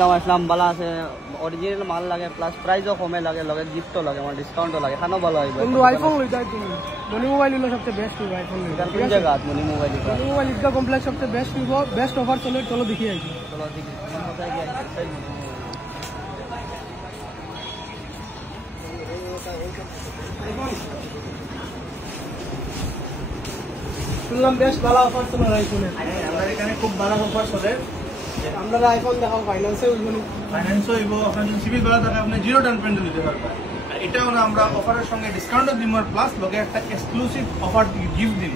দাম আসলাম বালা আছে অরিজিনাল মাল লাগে প্লাস প্রাইসও কমে লাগে লগে গিফটও লাগে আমার ডিসকাউন্টও লাগে খানো ভালো হইবে বন্ধু আইফোন লইতা তুমি মনি মোবাইল হলো সবচেয়ে বেস্ট হইবে আইফোন লইতা কোন জায়গা মনি মোবাইল মনি মোবাইল ইদগা কমপ্লেক্স সবচেয়ে বেস্ট হইব বেস্ট অফার চলো দেখি আইছি চলো দেখি কোথায় গিয়ে শুনলাম বেশ ভালো অফার চলে আইফোনে আমাদের এখানে খুব ভালো অফার চলে আমরা আইফোন দেখাও ফাইন্যান্সে হইব না ফাইন্যান্সও হইব আপনার যদি সিভিল ভালো থাকে আপনি 0 ডাউন পেমেন্ট দিতে পারবেন আর এটাও না আমরা অফারের সঙ্গে ডিসকাউন্টও দিব আর প্লাস লগে একটা এক্সক্লুসিভ অফার গিফট দিন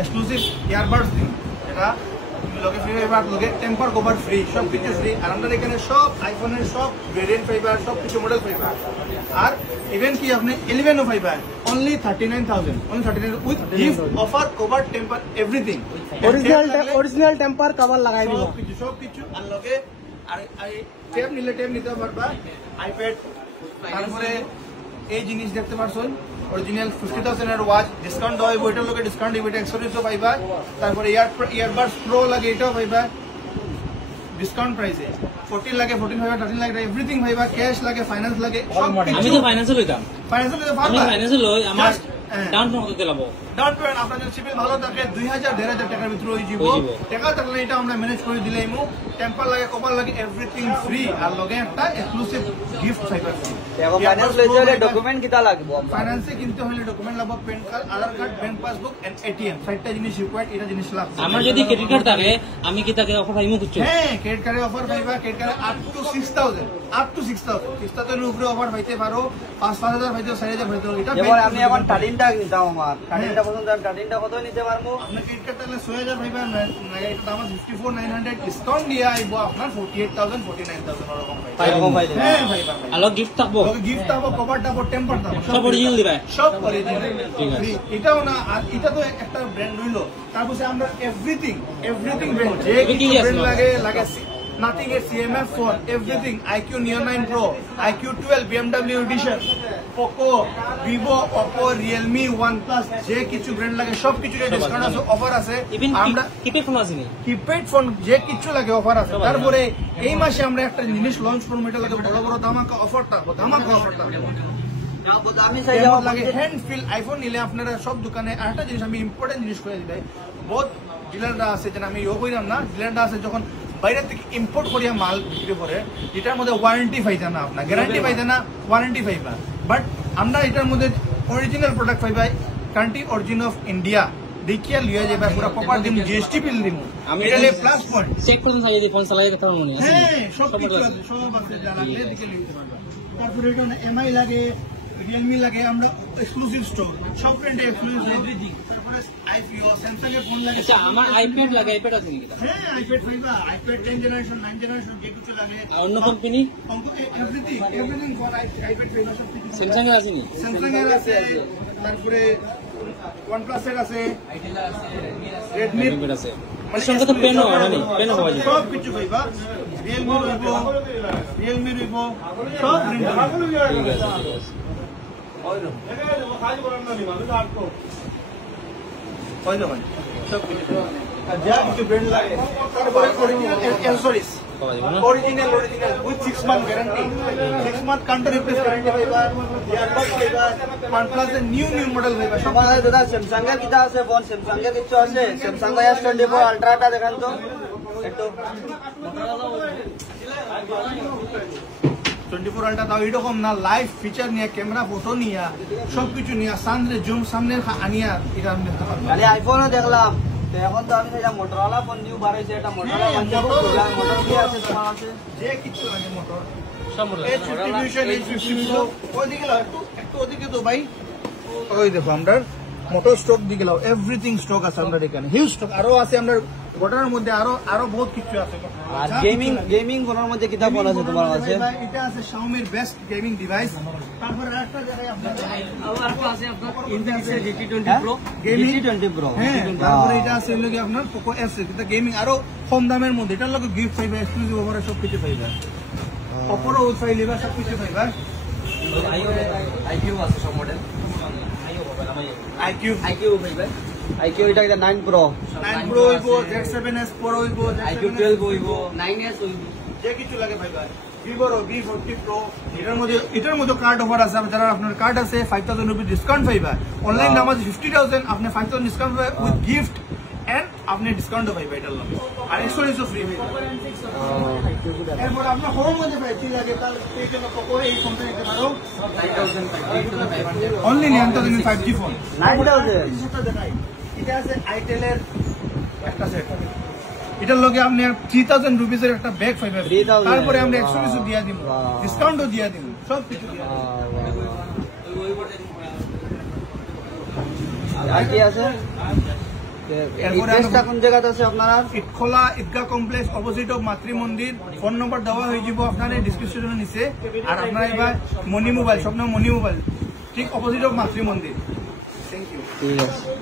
এক্সক্লুসিভ ইয়ারবাডস দিন এটা লগে ফ্রি পাইবা লগে টেম্পার কভার ফ্রি সব কিছু ফ্রি আর আমাদের এখানে সব আইফোনের সব ভেরিয়েন্ট পাইবা সব কিছু মডেল পাইবা আর ইভেন কি আপনি 11 ও পাইবা only 39,000 only 39 with gift offer cover temper everything original temper cover লাগাই দিব সব কিছু আর লগে আর ট্যাব নিলে ট্যাব নিতে পারবা আইপ্যাড তারপরে এই জিনিস দেখতে পারছেন অরিজিনাল 50,000 এর ওয়াচ ডিসকাউন্ট দেওয়া হইব এটার লগে ডিসকাউন্ট দিব এটা অ্যাকসেসরিজও পাইবা তারপরে ইয়ারবাডস প্রো লাগে এটাও পাইবা ডিসকাউন্ট প্রাইসে 14 লাগে 14 পাইবা 13 লাগে এভরিথিং পাইবা ক্যাশ লাগে ফাইনান্স লাগে আমি তো ফাইন্যান্সে লইতাম আমি ফাইন্যান্সে লই আমার ডাউন পেমেন্ট কত লাভ ডাউন পেমেন্ট আপনার যদি সিভিল ভালো থাকে 2,000-1,500 টাকার ভিতরে হয়ে যাব টাকা থাকলে এটা আমরা ম্যানেজ করে দিলাইমু টেম্পার লাগে কভার লাগে এভরিথিং ফ্রি আর লগে একটা এক্সক্লুসিভ গিফট পাইবা দেখো ফাইনান্স লইলে ডকুমেন্ট কিটা লাগবে ফাইন্যান্সে কিনতে হলে ডকুমেন্ট লাগবে PAN card Aadhaar card bank passbook and ATM চারটা জিনিস রিকোয়ার্ড এটা জিনিস লাগবে আমার যদি ক্রেডিট কার্ড থাকে আমি কি তাকে অফার পাইমু কিছু হ্যাঁ ক্রেডিট কার্ডে অফার পাইবা ক্রেডিট কার্ডে আপ টু 6,000 এর উপরে অফার পাইতে পারো 5,000 পাইতে 4,000 পাইতে এটা যেমন আমি এখন 13টা নিতাম আমার 13টা পছন্দ 13টা কত নিতে পারবো আপনার ক্রেডিট কার্ড তাহলে 6,000 পাইবা না এটা দাম 54,900 ডিসকাউন্ট দিয়া আইব আপনার 48,000 49,000 এরকম পাইবা হ্যাঁ পাইবা আলো গিফট থাকবো গিফট থাকবো কভার থাকবো টেম্পার থাকবো সব অরিজিনাল দিবা সব অরিজিনাল এটাও না আর এটা তো একটা ব্র্যান্ড হইলো তারপরে আমরা এভরিথিং ব্র্যান্ড যে কি ব্র্যান্ড লাগে nothing is CMF4 everything IQ Neo 9 Pro IQ 12 BMW edition Poco Vivo Oppo Realme OnePlus যে কিছু ব্র্যান্ড লাগে সব কিছু ডিসকাউন্ট আছে অফার আছে আমরা কিপ্যাড ফোন আছে নি কিপ্যাড ফোন যে কিছু লাগে অফার আছে তারপরে এই মাসে আমরা একটা জিনিস লঞ্চ করব এটা লাগে বড় ধামাকা অফারটা আমি চাই যাওয়া লাগে হ্যান্ড ফিল আইফোন নিলে আপনারা সব দোকানে আরেকটা জিনিস আমি ইম্পর্টেন্ট জিনিস করে দিই বহুত ডিলাররা আছে যেন আমি কইলাম না ডিলাররা আছে যখন বাইরে থেকে ইম্পোর্ট করিয়া মাল বিক্রি করে এটার মধ্যে ওয়ারেন্টি পাইতা না আপনার গ্যারান্টি পাইতা না ওয়ারেন্টি পাইবা বাট আমরা এটার মধ্যে অরিজিনাল প্রোডাক্ট পাইবা কান্ট্রি অরিজিন অফ ইন্ডিয়া দেখিয়া লিয়া যাবে পুরো প্রপার দিম জিএসটি বিল দিম আমি এটালে প্লাস পয়েন্ট চেক করতে চাই যদি ফোন চালাই কথা মনে আছে হ্যাঁ সব কিছু আছে সব আছে যা লাগলে দেখে লিখতে পারবা তারপরে এটা এমআই লাগে রিয়েলমি লাগে আমরা এক্সক্লুসিভ স্টোর সব ব্র্যান্ডে এক্সক্লুসিভ এভরিথিং তারপরে আইপিও স্যামসাং এর ফোন লাগে আচ্ছা আমার আইপ্যাড লাগে আইপ্যাড আছে নাকি হ্যাঁ আইপ্যাড পাইবা আইপ্যাড 10 জেনারেশন 9 জেনারেশন যে কিছু লাগে অন্য কোম্পানি এভরিথিং ফর আইপ্যাড পাইবা সব কিছু স্যামসাং এর আছে নি স্যামসাং এর আছে তারপরে OnePlus এর আছে Redmi এর আছে মানে সঙ্গে তো পেনও মানে পেনও পাওয়া যায় সব কিছু পাইবা Realme রইবো সব যা কিছু ব্র্যান্ড লাগে original with 6 month guarantee 6 month counter replace guarantee পাইবা ইয়ারবাড পাইবা OnePlus এর নিউ মডেল পাইবা সবাই দাদা স্যামসাং এর কিটা আছে ফোন স্যামসাং এর কিছু আছে স্যামসাং S24 আলট্রাটা দেখান তো একটু 24 আলট্রা দাও এরকম না লাইভ ফিচার নিয়ে ক্যামেরা ফটো নিয়ে সবকিছু নিয়ে সামনে জুম সামনে আনিয়া এটা আমি দেখতে পারবো খালি আইফোনও দেখলাম তো এখন তো আমি এটা মোটরোলা ফোন নিউ বার হইছে এটা মোটরোলা মোটর কি আছে তোমার আছে যে কিছু লাগে মোটর সব মোটর H50 ওইদিকে একটু ওইদিকে তো ভাই ওই দেখো আমরা মোটর স্টক দিকে লাও এভরিথিং স্টক আছে আমরা এখানে হিউজ স্টক আরো আছে আমরা গোটার মধ্যে আরো বহুত কিছু আছে আর গেমিং ফোনের মধ্যে কিটা ফোন আছে তোমার কাছে এটা আছে Xiaomi এর বেস্ট গেমিং ডিভাইস তারপর আরেকটা জায়গায় আপনার আরো আছে আপনার Infinix GT20 Pro GT20 Pro হ্যাঁ তারপর এটা আছে লগে আপনার Poco F6 এটা গেমিং আরো কম দামের মধ্যে এটার লগে গিফট পাইবা এক্সক্লুসিভ ওভারে সব কিছু পাইবা Oppo ও পাইবা সব কিছু পাইবা IQ আছে সব মডেল IQ পাইবা IQ এটা 9 Pro হইবো Z7s Pro হইবো IQ 12 হইবো 9s হইবো যে কিছু লাগে ভাই ভাই ভিভোর V40 Pro এটার মধ্যে কার্ড অফার আছে যারা আপনার কার্ড আছে 5000 রুপি ডিসকাউন্ট পাইবা অনলাইন দাম আছে 50000 আপনি 5000 ডিসকাউন্ট পাইবা উইথ গিফট এন্ড আপনি ডিসকাউন্ট পাইবা এটার লগে আর এক্সপেরিয়েন্স ফ্রি হয়ে যাবে এরপর আপনার হোম মধ্যে ভাই কি লাগে তার এই জন্য কোকো এই ফোনটা নিতে পারো 9000 অনলি 9000 5G ফোন 9000 দেখাই এটা আছে আইটেল এর একটা সেট এটার লগে আপনি 3000 রুপিসের একটা ব্যাগ পাইবেন 3000 তারপরে আমরা 100 কিছু দিয়া দিব ডিসকাউন্টও দিয়া দিব সব কিছু দিয়া দিব আর কি আছে এড্রেসটা কোন জায়গাতে আছে আপনারা ইটখোলা ঈদগাহ কমপ্লেক্স অপোজিট অফ মাতৃ মন্দির ফোন নম্বর দেওয়া হয়ে যাব আপনার ডিসক্রিপশনের নিচে আর আপনারা এবার মনি মোবাইল স্বপ্ন মনি মোবাইল ঠিক অপোজিট অফ মাতৃ মন্দির থ্যাংক ইউ ঠিক আছে